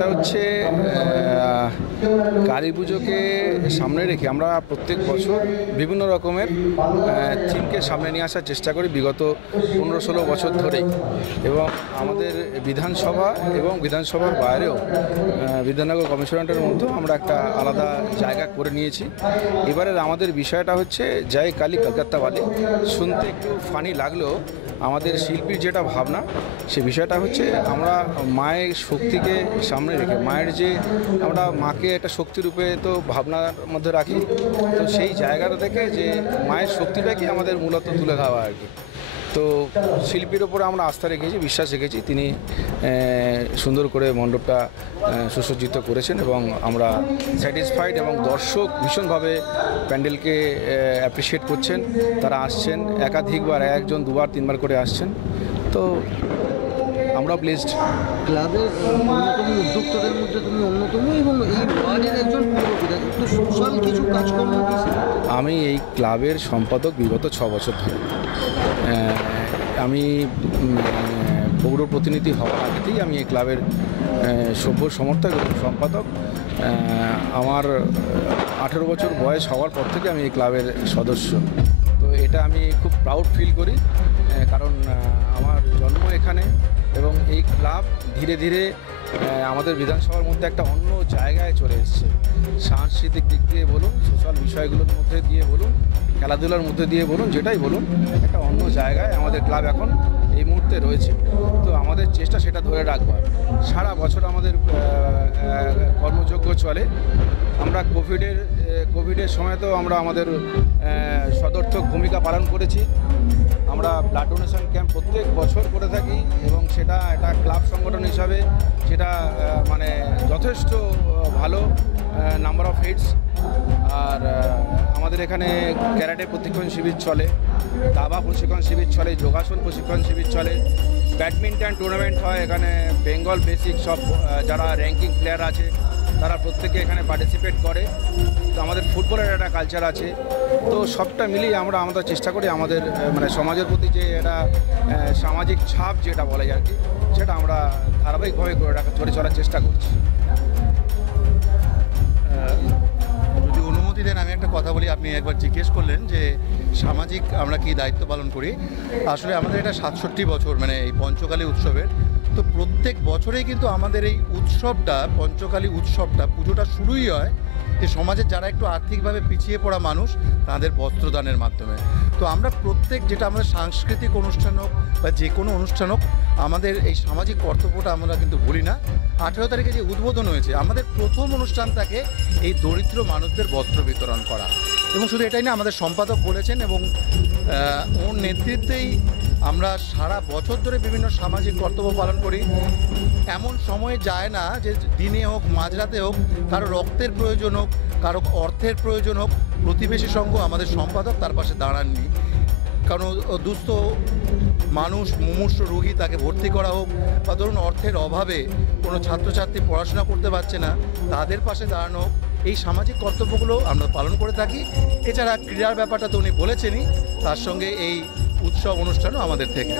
বিষয়টা হচ্ছে কালী পুজোকে সামনে রেখে আমরা প্রত্যেক বছর বিভিন্ন রকমের থিমকে সামনে নিয়ে আসার চেষ্টা করি বিগত 15-16 বছর ধরেই। এবং আমাদের বিধানসভা এবং বিধানসভার বাইরেও বিধাননগর কমিশনারেটের মধ্যেও আমরা একটা আলাদা জায়গা করে নিয়েছি। এবারের আমাদের বিষয়টা হচ্ছে জয় কালী কলকাতা বালি। শুনতে একটু ফানি লাগলেও আমাদের শিল্পীর যেটা ভাবনা, সে বিষয়টা হচ্ছে আমরা মায়ের শক্তিকে সামনে রেখে, মায়ের যে আমরা মাকে একটা শক্তিরূপে তো ভাবনার মধ্যে রাখি, তো সেই জায়গাটা থেকে যে মায়ের শক্তিটাকে আমাদের মূলত তুলে ধরা আর কি। তো শিল্পীর ওপরে আমরা আস্থা রেখেছি, বিশ্বাস রেখেছি, তিনি সুন্দর করে মণ্ডপটা সুসজ্জিত করেছেন এবং আমরা স্যাটিসফাইড এবং দর্শক ভীষণভাবে প্যান্ডেলকে অ্যাপ্রিসিয়েট করছেন। তারা আসছেন একাধিকবার, একজন দুবার তিনবার করে আসছেন, তো আমরা প্লেসড। ক্লাবের অন্যতম উদ্যোক্তাদের মধ্যে তুমি অন্যতম এবং এই ওয়ার্ডের একজন পুরোহিত, একটু সোশ্যাল কিছু কাজকর্ম। আমি এই ক্লাবের সম্পাদক বিগত 6 বছর ধরে। আমি পৌর প্রতিনিধি হওয়ার আগেতেই আমি এই ক্লাবের সভ্য সমর্থক এবং সম্পাদক। আমার 18 বছর বয়স হওয়ার পর থেকে আমি এই ক্লাবের সদস্য। তো এটা আমি খুব প্রাউড ফিল করি, কারণ আমার জন্ম এখানে এবং এই ক্লাব ধীরে ধীরে আমাদের বিধানসভার মধ্যে একটা অন্য জায়গায় চলে এসছে। সাংস্কৃতিক দিক দিয়ে বলুন, সোশ্যাল বিষয়গুলোর মধ্যে দিয়ে বলুন, খেলাধুলার মধ্যে দিয়ে বলুন, যেটাই বলুন, একটা অন্য জায়গায় আমাদের ক্লাব এখন এই মুহূর্তে রয়েছে। তো আমাদের চেষ্টা সেটা ধরে রাখবার। সারা বছর আমাদের কর্মযজ্ঞ চলে। আমরা কোভিডের সময় তো আমরা আমাদের সদর্থক ভূমিকা পালন করেছি। আমরা ব্লাড ডোনেশন ক্যাম্প প্রত্যেক বছর করে থাকি এবং সেটা একটা ক্লাব সংগঠন হিসাবে সেটা মানে যথেষ্ট ভালো নাম্বার অফ হিটস। আর আমাদের এখানে ক্যারাটে প্রশিক্ষণ শিবির চলে, দাবা প্রশিক্ষণ শিবির চলে, যোগাসন প্রশিক্ষণ শিবির চলে, ব্যাডমিন্টন টুর্নামেন্ট হয় এখানে। বেঙ্গল বেসিক সব যারা র্যাঙ্কিং প্লেয়ার আছে তারা প্রত্যেকে এখানে পার্টিসিপেট করে। তো আমাদের ফুটবলের একটা কালচার আছে। তো সবটা মিলিয়ে আমরা আমাদের চেষ্টা করি আমাদের মানে সমাজের প্রতি যে একটা সামাজিক ছাপ যেটা বলা যায় আর কি, সেটা আমরা ধারাবাহিকভাবে করে চলার চেষ্টা করছি। যদি অনুমতি দেন আমি একটা কথা বলি। আপনি একবার জিজ্ঞেস করলেন যে সামাজিক আমরা কি দায়িত্ব পালন করি। আসলে আমাদের এটা 67 বছর মানে এই পঞ্চকালী উৎসবের। তো প্রত্যেক বছরেই কিন্তু আমাদের এই উৎসবটা, পঞ্চকালী উৎসবটা, পুজোটা শুরুই হয় যে সমাজের যারা একটু আর্থিকভাবে পিছিয়ে পড়া মানুষ তাদের বস্ত্রদানের মাধ্যমে। তো আমরা প্রত্যেক, যেটা আমাদের সাংস্কৃতিক অনুষ্ঠান হোক বা যে কোনো অনুষ্ঠান হোক, আমাদের এই সামাজিক কর্তব্যটা আমরা কিন্তু ভুলি না। 18 তারিখে যে উদ্বোধন হয়েছে, আমাদের প্রথম অনুষ্ঠান থাকে এই দরিদ্র মানুষদের বস্ত্র বিতরণ করা। এবং শুধু এটাই না, আমাদের সম্পাদক বলেছেন এবং ওর নেতৃত্বেই আমরা সারা বছর ধরে বিভিন্ন সামাজিক কর্তব্য পালন করি। এমন সময় যায় না যে দিনে হোক মাঝরাতে হোক, কারো রক্তের প্রয়োজন হোক, কারো অর্থের প্রয়োজন হোক, প্রতিবেশী সংঘ আমাদের সম্পাদক তার পাশে দাঁড়াননি। কারণ দুস্থ মানুষ, মুমূর্ষ রোগী, তাকে ভর্তি করা হোক বা ধরুন অর্থের অভাবে কোনো ছাত্রছাত্রী পড়াশোনা করতে পারছে না, তাদের পাশে দাঁড়ানো হোক, এই সামাজিক কর্তব্যগুলো আমরা পালন করে থাকি। এছাড়া ক্রীড়ার ব্যাপারটা তো উনি বলেছেনই, তার সঙ্গে এই উৎসব অনুষ্ঠানও আমাদের থেকে।